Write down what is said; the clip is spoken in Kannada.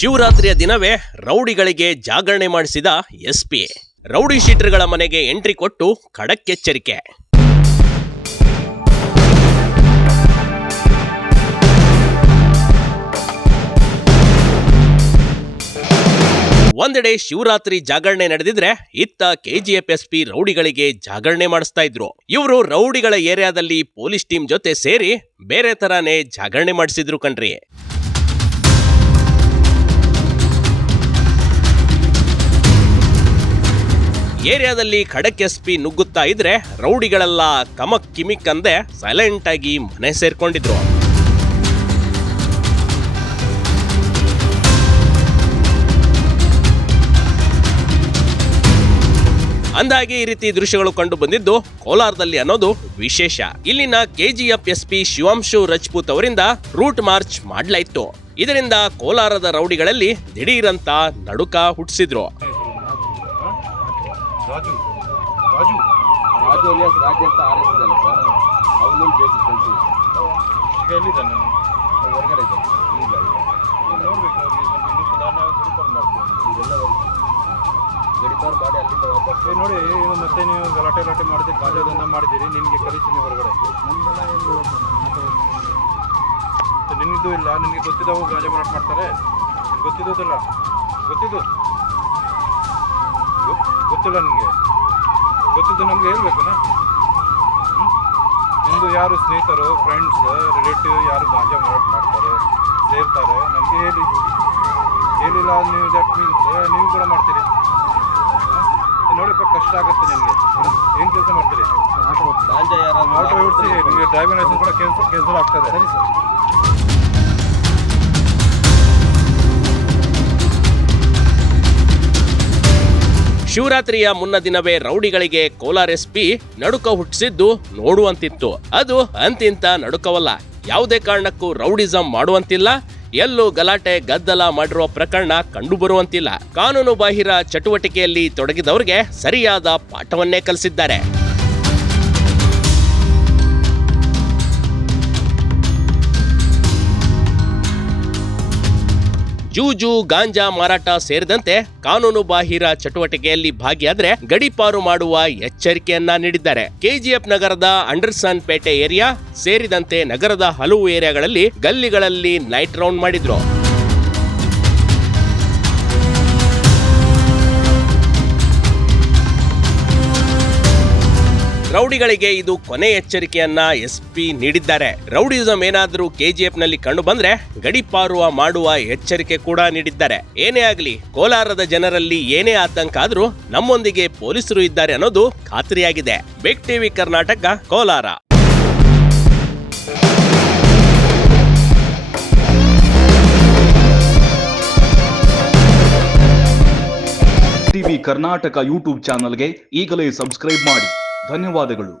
ಶಿವರಾತ್ರಿಯ ದಿನವೇ ರೌಡಿಗಳಿಗೆ ಜಾಗರಣೆ ಮಾಡಿಸಿದ ಎಸ್ಪಿ. ರೌಡಿ ಶೀಟರ್ಗಳ ಮನೆಗೆ ಎಂಟ್ರಿ ಕೊಟ್ಟು ಖಡಕ್ ಎಚ್ಚರಿಕೆ. ಒಂದೆಡೆ ಶಿವರಾತ್ರಿ ಜಾಗರಣೆ ನಡೆದಿದ್ರೆ ಇತ್ತ ಕೆಜಿಎಫ್ ಎಸ್ಪಿ ರೌಡಿಗಳಿಗೆ ಜಾಗರಣೆ ಮಾಡಿಸ್ತಾ ಇದ್ರು. ಇವರು ರೌಡಿಗಳ ಏರಿಯಾದಲ್ಲಿ ಪೊಲೀಸ್ ಟೀಮ್ ಜೊತೆ ಸೇರಿ ಬೇರೆ ತರಾನೇ ಜಾಗರಣೆ ಮಾಡಿಸಿದ್ರು ಕಣ್ರಿ. ಏರಿಯಾದಲ್ಲಿ ಖಡಕ್ ಎಸ್ಪಿ ನುಗ್ಗುತ್ತಾ ಇದ್ರೆ ರೌಡಿಗಳೆಲ್ಲ ಕಮಕ್ ಕಿಮಿಕ್ ಅಂದೆ ಸೈಲೆಂಟ್ ಆಗಿ ಮನೆ ಸೇರ್ಕೊಂಡಿದ್ರು. ಅಂದಾಗೆ ಈ ರೀತಿ ದೃಶ್ಯಗಳು ಕಂಡು ಬಂದಿದ್ದು ಕೋಲಾರದಲ್ಲಿ ಅನ್ನೋದು ವಿಶೇಷ. ಇಲ್ಲಿನ ಕೆಜಿಎಫ್ ಎಸ್ಪಿ ಶಿವಾಂಶು ರಜಪೂತ್ ಅವರಿಂದ ರೂಟ್ ಮಾರ್ಚ್ ಮಾಡಲಾಯಿತು. ಇದರಿಂದ ಕೋಲಾರದ ರೌಡಿಗಳಲ್ಲಿ ದಿಢೀರಂತ ನಡುಕ ಹುಟ್ಟಿಸಿದ್ರು. ರಾಜು ಅಲಿಯಾಸ್ ರಾಜ್ ಅಂತ ಆರಿಸಿದ್ದಾನೆ ಸರ್. ಅವನು ಬೇಸಿಕ್ ಕಳಿಸಿ ಎಲ್ಲಿದ್ದಾನೆ? ಹೊರಗಡೆ ಇದ್ದಾನೆ. ನೋಡ್ಬೇಕು ಇನ್ನೂ ಸುಧಾರಣೆ ರಿಪೋರ್ಟ್ ಮಾಡ್ತೀವಿ. ಇದೆಲ್ಲ ರಿಪೋರ್ಟ್ ಮಾಡಿ ಅಲ್ಲಿಂದ ವಾಪಸ್ ನೋಡಿ. ಮತ್ತೆ ನೀವು ಗಲಾಟೆ ಮಾಡಿದ್ರೆ ಕಾಲೇಜನ್ನ ಮಾಡಿದ್ದೀರಿ, ನಿಮಗೆ ಕಳಿಸ್ತೀನಿ ಹೊರಗಡೆ. ನಮ್ಮೆಲ್ಲ ಏನು ನಿನಗಿದ್ದು ಇಲ್ಲ, ನಿನಗೆ ಗೊತ್ತಿದ್ದವು ಗಾಂಜಾ ಮಾರಾಟ ಮಾಡ್ತಾರೆ. ಗೊತ್ತಿದ್ದೋದಿಲ್ಲ, ಗೊತ್ತಿದ್ದು ಗೊತ್ತಿಲ್ಲ, ನಿಮಗೆ ಗೊತ್ತಿದ್ದು ನಮ್ಗೆ ಹೇಳ್ಬೇಕಲ್ಲ. ನಿಮ್ಮದು ಯಾರು ಸ್ನೇಹಿತರು, ಫ್ರೆಂಡ್ಸ್, ರಿಲೇಟಿವ್ ಯಾರು ಗಾಂಜಾ ಮಾರಾಟ ಮಾಡ್ತಾರೆ, ಸೇರ್ತಾರೆ, ನಮಗೆ ಹೇಳಿಲ್ಲ ನೀವು. ದಟ್ ಮೀನ್ಸ್ ನೀವು ಕೂಡ ಮಾಡ್ತೀರಿ. ನೋಡಿಪ್ಪ ಕಷ್ಟ ಆಗುತ್ತೆ ನಿಮಗೆ. ಏನು ಕೆಲಸ ಮಾಡ್ತೀರಿ? ಆಟೋ ಓಡಿಸಿ ನಿಮಗೆ ಡ್ರೈವಿಂಗ್ ಲೈಸೆನ್ಸ್ ಕೂಡ ಕ್ಯಾನ್ಸಲ್ ಆಗ್ತದೆ. ಸರಿ ಸರ್. ಶಿವರಾತ್ರಿಯ ಮುನ್ನ ದಿನವೇ ರೌಡಿಗಳಿಗೆ ಕೋಲಾರ ಎಸ್ಪಿ ನಡುಕ ಹುಟ್ಟಿಸಿದ್ದು ನೋಡುವಂತಿತ್ತು. ಅದು ಅಂತಿಂತ ನಡುಕವಲ್ಲ. ಯಾವುದೇ ಕಾರಣಕ್ಕೂ ರೌಡಿಸಂ ಮಾಡುವಂತಿಲ್ಲ, ಎಲ್ಲೂ ಗಲಾಟೆ ಗದ್ದಲ ಮಾಡಿರುವ ಪ್ರಕರಣ ಕಂಡು ಬರುವಂತಿಲ್ಲ. ಕಾನೂನು ಬಾಹಿರ ಚಟುವಟಿಕೆಯಲ್ಲಿ ತೊಡಗಿದವರಿಗೆ ಸರಿಯಾದ ಪಾಠವನ್ನೇ ಕಲಿಸಿದ್ದಾರೆ. ಜೂಜು, ಗಾಂಜಾ ಮಾರಾಟ ಸೇರಿದಂತೆ ಕಾನೂನು ಬಾಹಿರ ಚಟುವಟಿಕೆಯಲ್ಲಿ ಭಾಗಿಯಾದ್ರೆ ಗಡೀಪಾರು ಮಾಡುವ ಎಚ್ಚರಿಕೆಯನ್ನ ನೀಡಿದ್ದಾರೆ. ಕೆಜಿಎಫ್ ನಗರದ ಅಂಡರ್ಸನ್ ಪೇಟೆ ಏರಿಯಾ ಸೇರಿದಂತೆ ನಗರದ ಹಲವು ಏರಿಯಾಗಳಲ್ಲಿ ಗಲ್ಲಿಗಳಲ್ಲಿ ನೈಟ್ ರೌಂಡ್ ಮಾಡಿದ್ರು. ರೌಡಿಗಳಿಗೆ ಇದು ಕೊನೆ ಎಚ್ಚರಿಕೆಯನ್ನ ಎಸ್ಪಿ ನೀಡಿದ್ದಾರೆ. ರೌಡಿಸಂ ಏನಾದ್ರೂ ಕೆಜಿಎಫ್ ನಲ್ಲಿ ಕಂಡು ಬಂದ್ರೆ ಗಡೀಪಾರುವ ಮಾಡುವ ಎಚ್ಚರಿಕೆ ಕೂಡ ನೀಡಿದ್ದಾರೆ. ಏನೇ ಆಗ್ಲಿ ಕೋಲಾರದ ಜನರಲ್ಲಿ ಏನೇ ಆತಂಕ ಆದ್ರೂ ನಮ್ಮೊಂದಿಗೆ ಪೊಲೀಸರು ಇದ್ದಾರೆ ಅನ್ನೋದು ಖಾತ್ರಿಯಾಗಿದೆ. Big TV Karnataka, Kolar. TV Karnataka YouTube ಚಾನಲ್ಗೆ ಈಗಲೇ ಸಬ್ಸ್ಕ್ರೈಬ್ ಮಾಡಿ. ಧನ್ಯವಾದಗಳು.